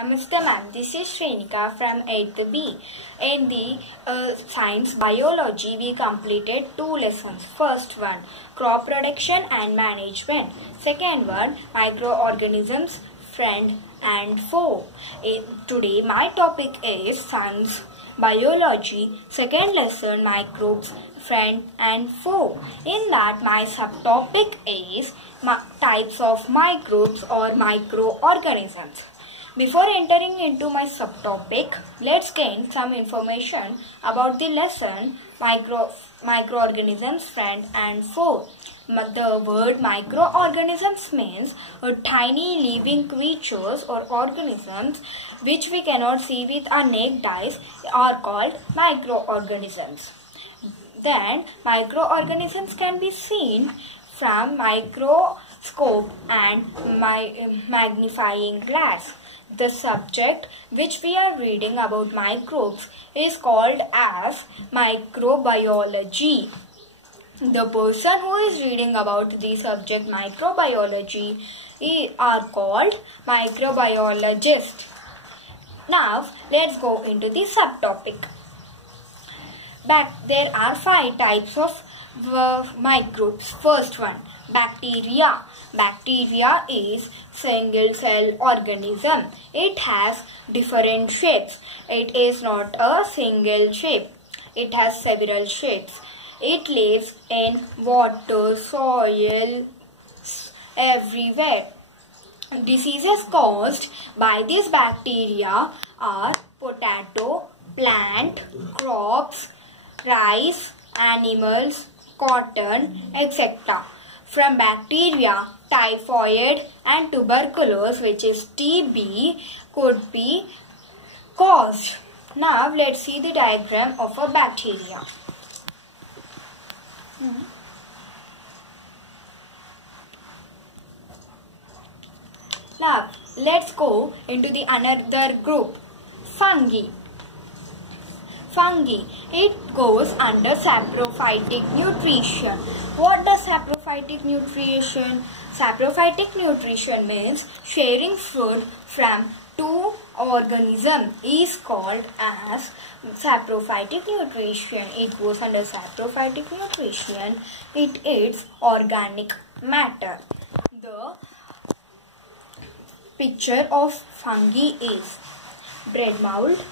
Namaste ma'am, this is Shreeneeka from 8th B. In the science biology, we completed 2 lessons. First one, crop production and management. Second one, microorganisms, friend and foe. Today my topic is science biology, second lesson, microbes, friend and foe. In that my subtopic is types of microbes or microorganisms. Before entering into my subtopic, let's gain some information about the lesson microorganisms, friend and foe. The word microorganisms means tiny living creatures or organisms which we cannot see with our naked eyes are called microorganisms. Then microorganisms can be seen from microscope and magnifying glass. The subject which we are reading about microbes is called as microbiology. The person who is reading about the subject microbiology are called microbiologist. Now let's go into the subtopic. There are 5 types of microbes. First one, bacteria. Bacteria is single cell organism. It has different shapes. It is not a single shape. It has several shapes. It lives in water, soil, everywhere. Diseases caused by this bacteria are potato, plant, crops, rice, animals, cotton, etc. From bacteria, typhoid and tuberculosis, which is TB, could be caused. Now let's see the diagram of a bacteria. Now let's go into the another group, fungi. Fungi, it goes under saprophytic nutrition. What does saprophytic nutrition? Saprophytic nutrition means sharing food from 2 organisms is called as saprophytic nutrition. It goes under saprophytic nutrition. It eats organic matter. The picture of fungi is bread mold.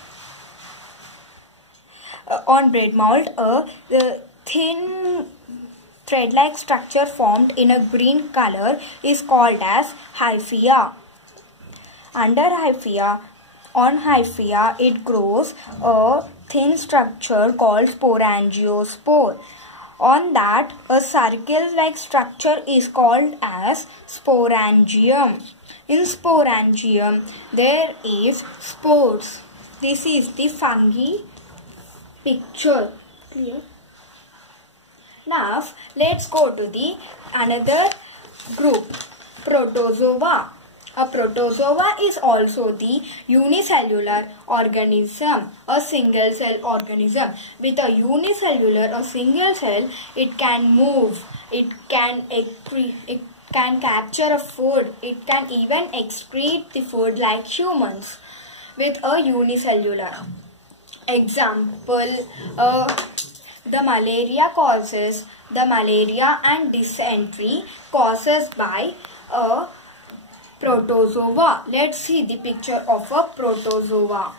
On bread mold, the thin thread-like structure formed in a green color is called as hyphia. Under hyphia, on hyphia, it grows a thin structure called sporangiospore. On that, a circle-like structure is called as sporangium. In sporangium, there is spores. This is the fungi picture. Clear? Now let's go to the another group, protozoa. A protozoa is also the unicellular organism, a single cell organism. With a unicellular or single cell, it can move, it can capture a food, it can even excrete the food like humans with a unicellular. Example, the malaria and dysentery causes by a protozoa. Let's see the picture of a protozoa.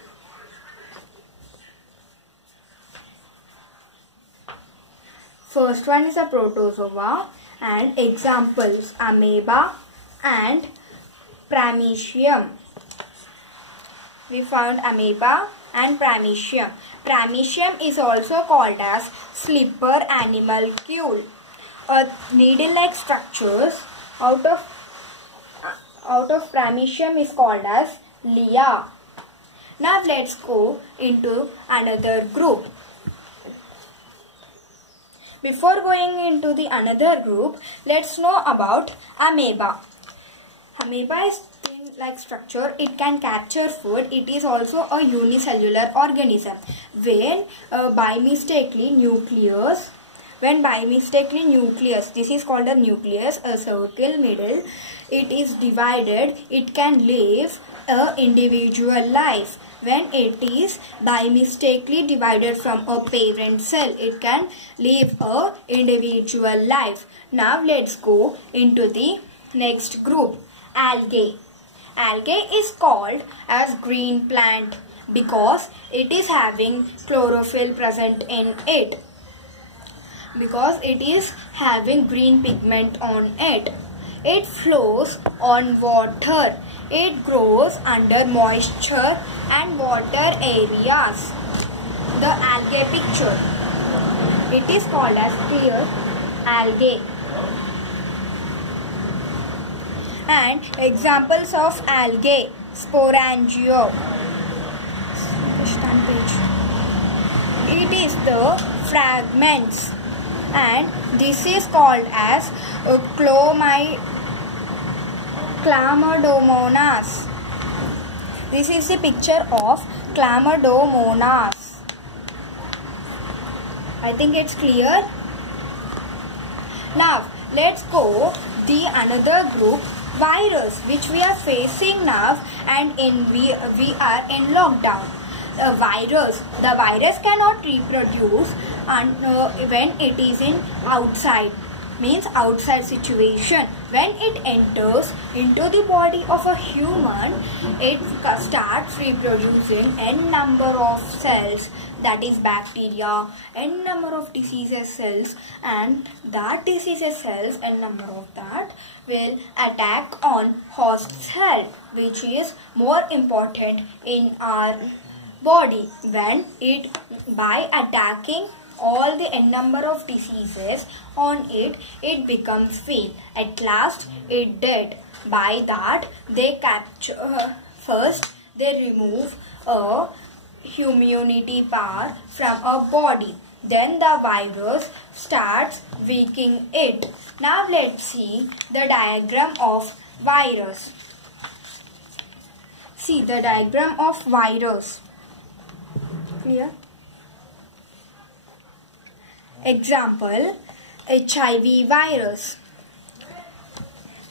First one is a protozoa and examples amoeba and paramecium. We found amoeba and paramecium. Paramecium is also called as slipper animalcule. Needle-like structures out of paramecium is called as Lia. Now let's go into another group. Before going into the another group, let's know about amoeba. Amoeba is thin-like structure. It can capture food. It is also a unicellular organism. When bimistakely nucleus, this is called a nucleus, a circle middle, it is divided. It can live a individual life. When it is by mistakenly divided from a parent cell, it can live a individual life. Now let's go into the next group, algae. Algae is called as green plant because it is having chlorophyll present in it. Because it is having green pigment on it. It flows on water. It grows under moisture and water areas. The algae picture. It is called as clear algae. And examples of algae: sporangio. It is the fragments. And this is called as Chlamydomonas. This is the picture of Chlamydomonas. I think it's clear. Now let's go the another group, virus, which we are facing now, and we are in lockdown. The virus cannot reproduce when it is in outside, means outside situation. When it enters into the body of a human, it starts reproducing n number of cells, that is bacteria, n number of diseases cells, and that diseases cells, n number of that will attack on host cell, which is more important in our body. When it, by attacking all the n number of diseases on it, it becomes weak. At last it dead. By that they capture, first they remove a immunity power from a body. Then the virus starts weakening it. Now let's see the diagram of virus. See the diagram of virus. Clear? Example, HIV virus.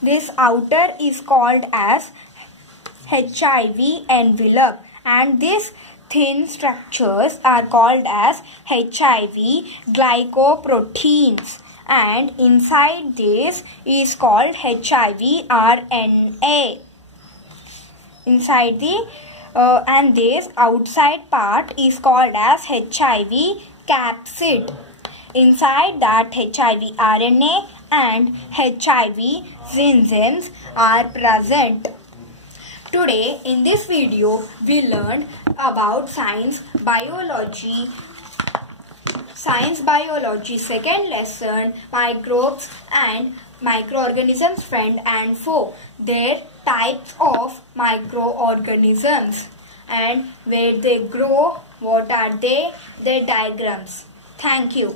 This outer is called as HIV envelope, and these thin structures are called as HIV glycoproteins, and inside this is called HIV RNA. Inside the and this outside part is called as HIV capsid. Inside that HIV RNA and HIV enzymes are present. Today in this video we learned about science biology second lesson, microbes and microorganisms, friend and foe, their types of microorganisms and where they grow, what are they, their diagrams. Thank you.